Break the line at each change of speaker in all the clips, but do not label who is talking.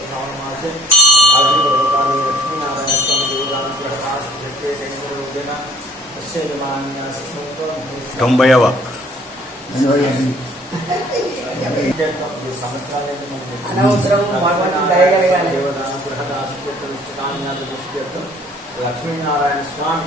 శ్రావణమాసే ఆదిపర్వకాలే లక్ష్మీనారాయణ స్వామి యమాన్యాస్మోత్వం
తొంభైవ.
లక్ష్మీనారాయణ స్వామి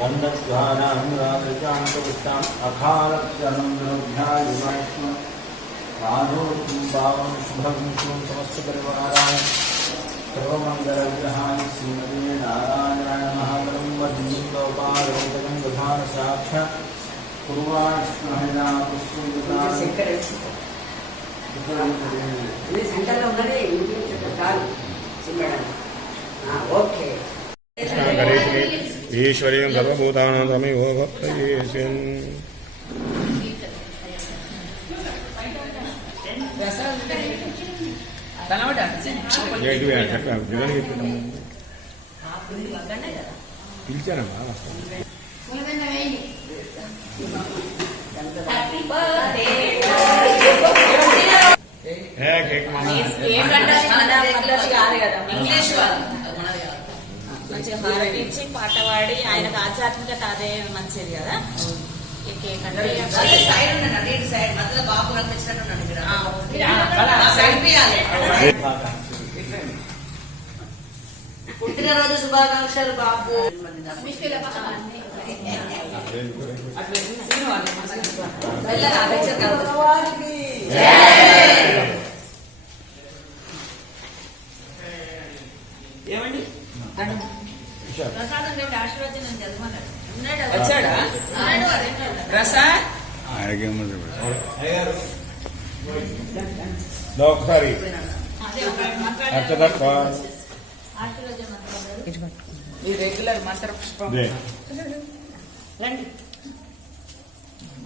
दण्डध्वानानुरागजान्तविष्टाम् अखालक्षणं माधों भावं शुभं शुभं समस्तपरिवाराय सर्वमङ्गलग्रहाणि श्रीमते नारायणाय महाबलं वदीलोपालोकनं दधान साक्षात् कुर्वाणस्महिना पुष्पयुतान्
ओके ఓకే
ఈశ్వర్యం సర్వభూతానాం తమేవ భక్తయేషన్ పిలిచానమ్మా
ఇంగ్లీష్ వాళ్ళు. మంచిగా హారతి ఇచ్చి పాట పాడి ఆయనకు ఆధ్యాత్మికత అదే మంచిది కదా. ఈ కేక్ అంటే
సైడ్ ఉన్నాడు ఇటు సైడ్ మధ్యలో బాబు కనిపించినట్టు పుట్టినరోజు శుభాకాంక్షలు బాబు.
ఏమండి? వచ్చాడా. ప్రసాద్
ఒకసారి.
రెగ్యులర్ మంత్ర పుష్పం రండి.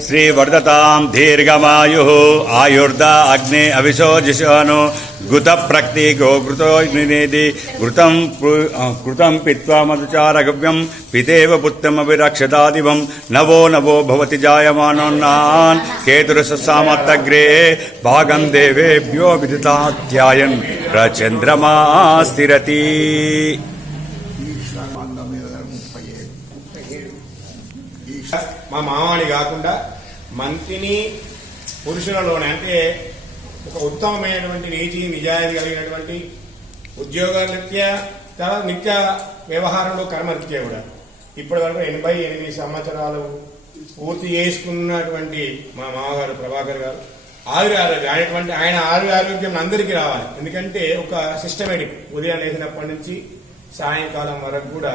శ్రీ వర్ధతాం దీర్ఘమాయు ఆయుర్ద అగ్ని అవిశోజిషోను గుత ప్రక్తి కృతో నినేది ఘృతం కృతం పిత్వా మధుచారగవ్యం పితేవ పుత్రమభిరక్షతాదివం నవో నవో భవతి జాయమానోన్నాన్ కేతురసామత్తగ్రే భాగం దేవేభ్యో విదితాధ్యాయన్ రచంద్రమా స్థిరతి
మా మామని కాకుండా మంత్రిని పురుషులలోనే అంటే ఒక ఉత్తమమైనటువంటి నీతి నిజాయితీ కలిగినటువంటి ఉద్యోగ నిత్య తర్వాత నిత్య వ్యవహారంలో కర్మరీత్యా కూడా. ఇప్పటి వరకు ఎనభై ఎనిమిది సంవత్సరాలు పూర్తి చేసుకున్నటువంటి మా మామగారు ప్రభాకర్ గారు. ఆయుర ఆరోగ్యం ఆయనటువంటి ఆయన ఆయుర ఆరోగ్యం అందరికీ రావాలి. ఎందుకంటే ఒక సిస్టమేటిక్ ఉదయం లేచినప్పటి నుంచి సాయంకాలం వరకు కూడా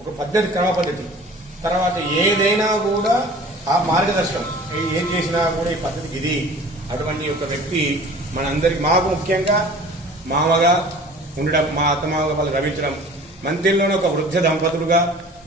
ఒక పద్ధతి క్రమ పద్ధతి తర్వాత ఏదైనా కూడా ఆ మార్గదర్శనం ఏం చేసినా కూడా ఈ పద్ధతికి ఇది. అటువంటి ఒక వ్యక్తి మనందరికి మాకు ముఖ్యంగా మామగా ఉండడం మా అత్తమామగా వాళ్ళు లభించడం మంత్రిలోనే ఒక వృద్ధ దంపతులుగా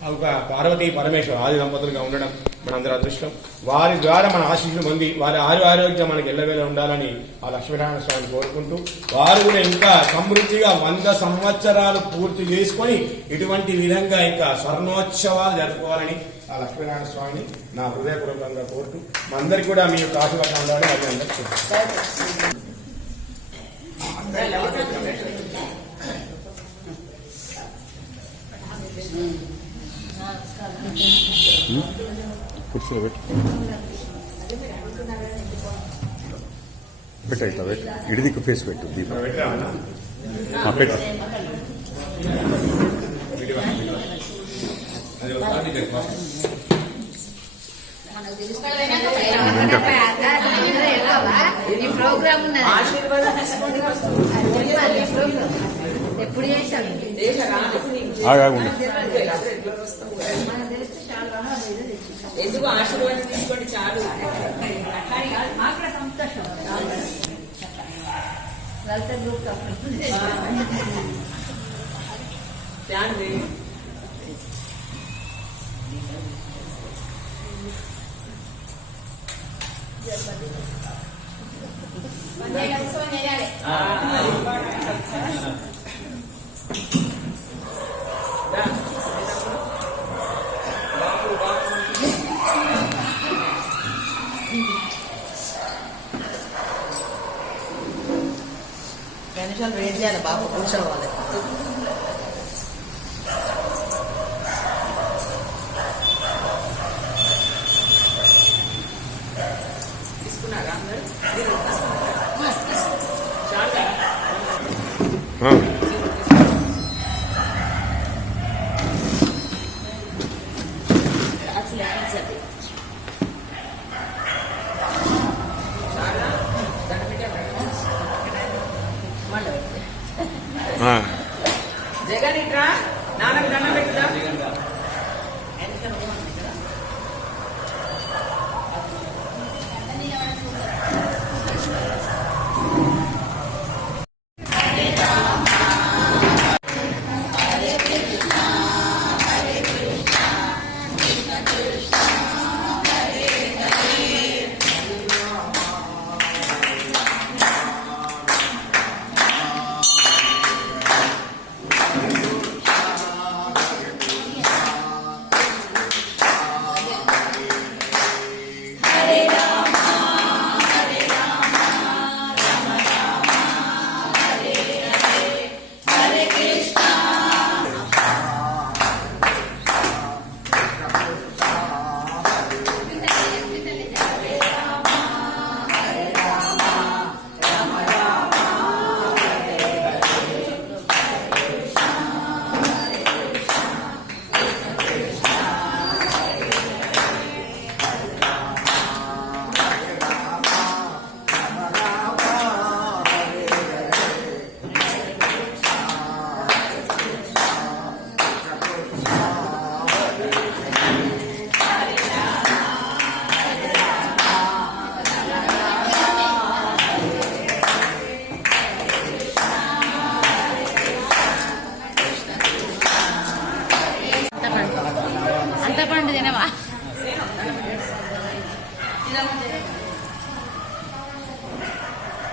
ఒక పార్వతి పరమేశ్వరు ఆది దంపతులుగా ఉండడం మనందరి అదృష్టం. వారి ద్వారా మన ఆశీస్సులు పొంది వారి ఆరు ఆరోగ్యం మనకి ఎల్లవేళ ఉండాలని ఆ లక్ష్మీనారాయణ స్వామిని కోరుకుంటూ వారు కూడా ఇంకా సమృద్ధిగా వంద సంవత్సరాలు పూర్తి చేసుకొని ఇటువంటి విధంగా ఇంకా స్వర్ణోత్సవాలు జరుపుకోవాలని ఆ లక్ష్మీనారాయణ స్వామిని నా హృదయపూర్వకంగా కోరుతూ మా అందరికీ కూడా మీ యొక్క ఆశీర్వాదం ఉండాలని అది
కుర్చీలో పెట్టు పెట్టు ఇట్లా పెట్టు ఇడిదిక్కు ఫేస్ పెట్టు దీపం పెట్టు
ప్రోగ్రామ్. ఉన్నది
ఆశీర్వాదం తీసుకోండి ఫస్ట్.
చెప్పాలి ప్రోగ్రామ్ ఎప్పుడు చేశాను
దేశరా? ఇప్పుడు నీకు
ఆగా ఉండు
రెగ్యులర్ వస్తావు. ఎందుకు ఆశీర్వాదం తీసుకోండి చాలు
మాకు
విజ్ఞాన బాబు కూర్చోవాలి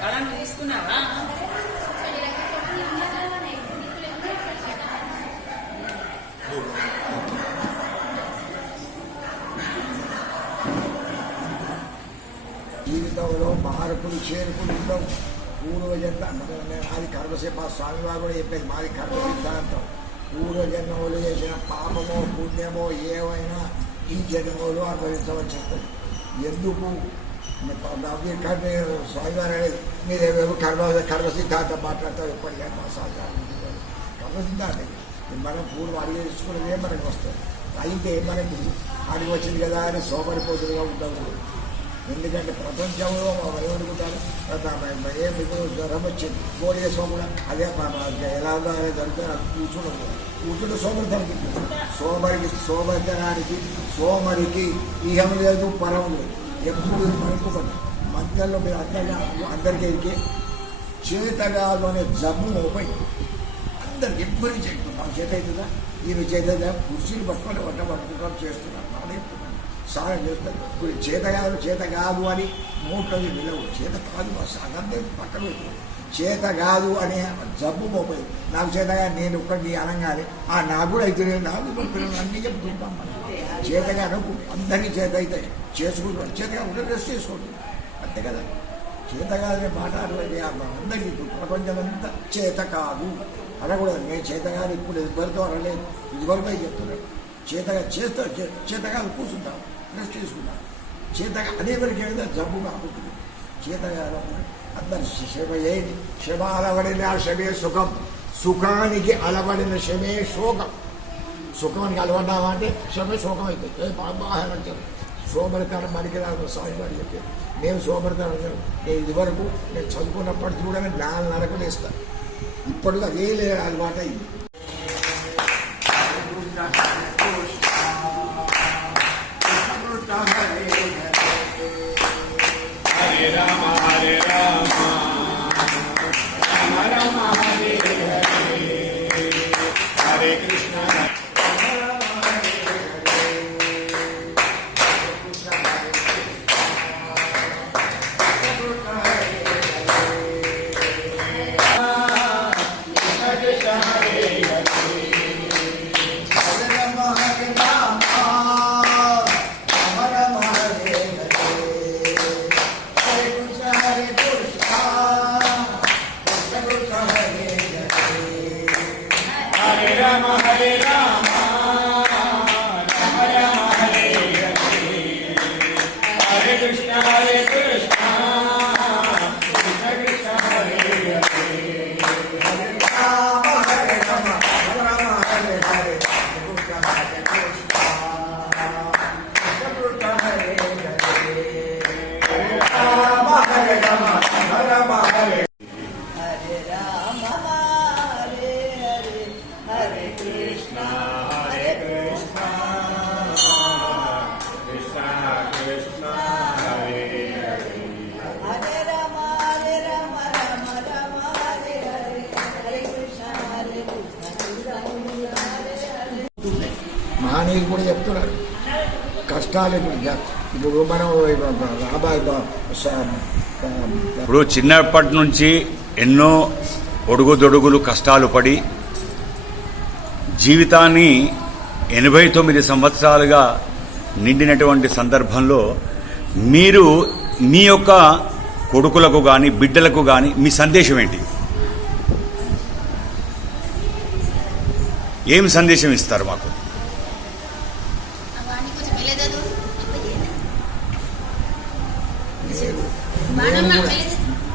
కళను తీసుకున్నావా?
జీవితంలో మార్పులు చేరుకుని ఉండవు పూర్వ జన్మ మాది అది కర్మసేప స్వామివారు కూడా చెప్పేది మాది కర్మ సిద్ధాంతం. పూర్వజన్మలు చేసిన పాపమో పుణ్యమో ఏమైనా ఈ జన్మలో అనుభవించవలసి వస్తుంది ఎందుకు? మీరు కర్మ స్వామివారు అనేది మీరేమేమో కర్మ కర్మ సిద్ధాంతం మాట్లాడతారు ఎప్పటికైనా మా స్వామివారు కర్మ సిద్ధాంతం. మనం పూర్వం అడిగి తెలుసుకున్నదే మనకు వస్తుంది. అయితే మనకి అడిగి వచ్చింది కదా అని సోమరిపోతులుగా ఉండకూడదు. ఎందుకంటే ప్రపంచంలో ఏమనుకుంటారు? ఏం ఇప్పుడు జ్వరం వచ్చింది. గోడి వేసుకోకుండా అదే ప- ఎలా ఉందో అదే జరుగుతుంది అది కూర్చుండదు కూర్చుంటే సోమరితనానికి సోమరికి సోమరితనానికి సోమరికి ఇహం లేదు పరం లేదు. ఎప్పుడు పడుకోకండి మధ్యలో మీరు అందరికీ అందరికీ ఎరికే చేతగాలు అనే జబ్బును మోపై అందరు ఎవ్వరికి చేయకుండా నాకు చేత అవుతుందా? ఈమె చేత కుర్చీలు పట్టుకొని వంట పట్టుకుంటాం చేస్తున్నాను నానే సాయం చేస్తాను ఇప్పుడు చేత కాదు చేత కాదు అని మూటలు నిలవు. చేత కాదు అందరి పక్కన చేత కాదు అనే జబ్బు మోపోయి నాకు చేత నేను ఒక్కటి అనగానే. ఆ నాకు కూడా అయితే నాకు పిల్లలు అన్నీ చెప్తుంటాం మనం. చేతగా అనుకు అందరికీ చేత అయితే చేసుకుంటాం చేతగా ఉంటే రెస్ట్ చేసుకోండి. అంతే కదా? చేత కాదనే మాట అందరికీ ప్రపంచం అంతా చేత కాదు అనకూడదు. నేను చేత కాదు ఇప్పుడు ఎవరితో అనలేదు ఇదివరకే చెప్తున్నాను చేతగా చేస్తా చే- కూర్చుంటాం రెస్ట్ చేసుకుంటాం. చేతగా అనేవరికి ఏదైనా జబ్బు కాకుండా చేతగా అందరి శ్రమ ఏది? శ్రమ అలవడిన క్షమే సుఖం. సుఖానికి అలవడిన క్షమే శోకం. సుఖానికి కలవన్నావా అంటే శ్రమ శోకం అవుతుంది ఏ బాగా చెప్పు సోమరితనం మణికిరాదు స్వామి వారు చెప్పారు నేను సోమరితనం నేను ఇదివరకు నేను చదువుకున్నప్పటికీ కూడా నేను నాలుగున్నరకు లేస్తాను ఇప్పుడు అదే లేదు అలవాటు అయింది
Hare Rama, Hare
మీకు కూడా చెప్తున్నారు. కష్టాలు ఇప్పుడు మనం
ఇప్పుడు చిన్నప్పటి నుంచి ఎన్నో ఒడుగుదొడుగులు కష్టాలు పడి జీవితాన్ని ఎనభై తొమ్మిది సంవత్సరాలుగా నిండినటువంటి సందర్భంలో మీరు మీ యొక్క కొడుకులకు కానీ బిడ్డలకు కానీ మీ సందేశం ఏంటి? ఏం సందేశం ఇస్తారు మాకు?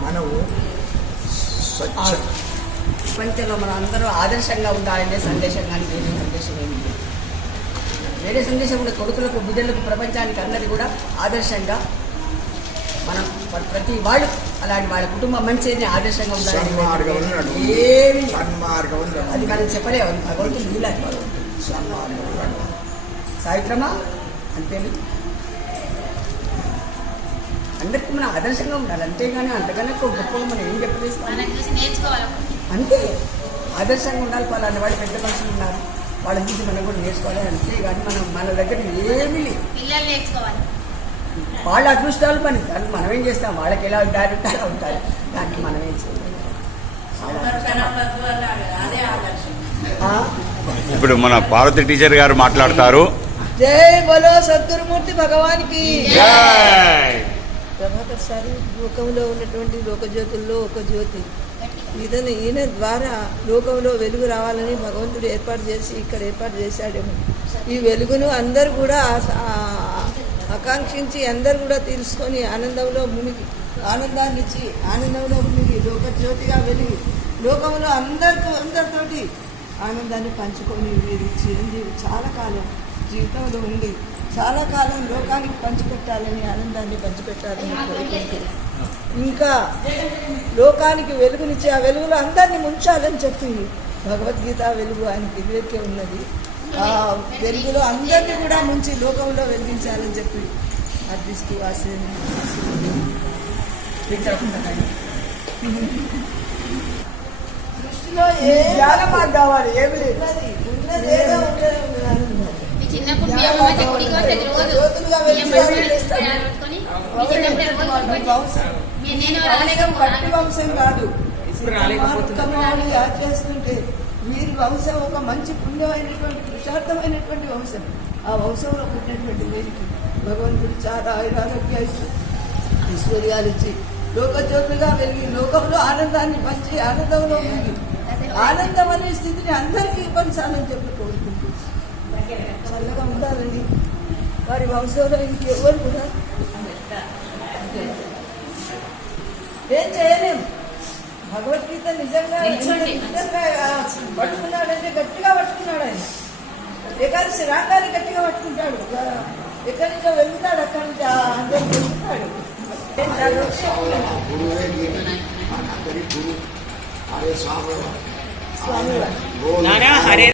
మనము
ప్రపంచంలో మనం అందరూ ఆదర్శంగా ఉండాలనే సందేశం కానీ వేరే సందేశం ఏమి. వేరే సందేశం కూడా కొడుకులకు బిడ్డలకు ప్రపంచానికి అందరి కూడా ఆదర్శంగా మనం ప్ర- ప్రతి వాళ్ళు అలాంటి వాళ్ళ కుటుంబం మంచిని ఆదర్శంగా ఉండాలని ఏమి అది మనం చెప్పలేము భగవంతుడు వీలాలి భగవంతుడు సావిత్రమా అంతేమి అందరికీ మనం ఆదర్శంగా ఉండాలి. అంతేగాని అంతకన్నా గొప్పగా మనం ఏం చెప్పలేస్తాం
మనం చూసి నేర్చుకోవాలి
అంతే. ఆదర్శంగా ఉండాలి పలానా వాడు పెద్ద మనుషులు ఉన్నారు. వాళ్ళ చూసి మనం కూడా నేర్చుకోవాలి. అంతే కానీ మనం మన దగ్గర ఏమీ లేదు
పిల్లలు నేర్చుకోవాలి.
వాళ్ళ అదృష్టాలు పని దానికి మనం ఏం చేస్తాం? వాళ్ళకి ఎలా ఉంటారు? అలా ఉంటారు. దానికి మనం ఏం చేయలేము
అదే ఆదర్శం
ఆ?
ఇప్పుడు మన పార్వతి టీచర్ గారు మాట్లాడతారు.
జై బలో సద్గురుమూర్తి భగవానికి.
జై!
ప్రభాకర్ లోకంలో ఉన్నటువంటి లోకజ్యోతుల్లో ఒక జ్యోతి. ఇతను ఈయన ద్వారా లోకంలో వెలుగు రావాలని భగవంతుడు ఏర్పాటు చేసి ఇక్కడ ఏర్పాటు చేశాడేమో ఈ వెలుగును అందరు కూడా ఆకాంక్షించి అందరు కూడా తెలుసుకొని ఆనందంలో మునిగి ఆనందాన్ని ఇచ్చి ఆనందంలో మునిగి లోక జ్యోతిగా వెలిగి లోకంలో అందరితో అందరితోటి ఆనందాన్ని పంచుకొని వీరి చిరంజీవి చాలా కాలం జీవితంలో ఉండి చాలా కాలం లోకానికి పంచిపెట్టాలని ఆనందాన్ని పంచిపెట్టాలని కోరుకుంటూ ఇంకా లోకానికి వెలుగునిచ్చి ఆ వెలుగులో అందరినీ ముంచాలని చెప్పి భగవద్గీత వెలుగు ఆయనకి ఎదురెక్కే ఉన్నది. ఆ వెలుగులో అందరినీ కూడా ముంచి లోకంలో వెలిగించాలని చెప్పి అర్థిస్తూ ఏ
మాకు కావాలి ఏమి లేదు
ఉన్నది ఏదో ఉండదు
చిన్నప్పుడు అమ్మ రోజు పెట్టుకొని నేను
పట్టి వంశం కాదు యాడ్ చేస్తుంటే వీరి వంశం ఒక మంచి పుణ్యమైనటువంటి పురుషార్థమైనటువంటి వంశం ఆ వంశంలో పుట్టినటువంటి వీరికి భగవంతుడు చాలా ఆయురారోగ్య ఐశ్వర్యాలు ఇచ్చి లోకజ్యోతులుగా వెలిగి లోకంలో ఆనందాన్ని పంచి ఆనందంలో వెలిగి ఆనందం అనే స్థితిని అందరికీ పంచాలని చెప్పి కోరుకుంటూ చల్లగా ఉండాలండి వారి వంశంలో ఇంకెవ్వరు కూడా ఏం చేయలేం భగవద్గీత నిజంగా. నిజంగా పట్టుకున్నాడంటే గట్టిగా పట్టుకున్నాడు ఆయన ఏకాదశి రాగానే గట్టిగా పట్టుకుంటాడు ఎక్కడి నుంచో వెళ్తాడు అక్కడి నుంచి అందరూ వెళ్తాడు
స్వామి
స్వామి
నానా హరే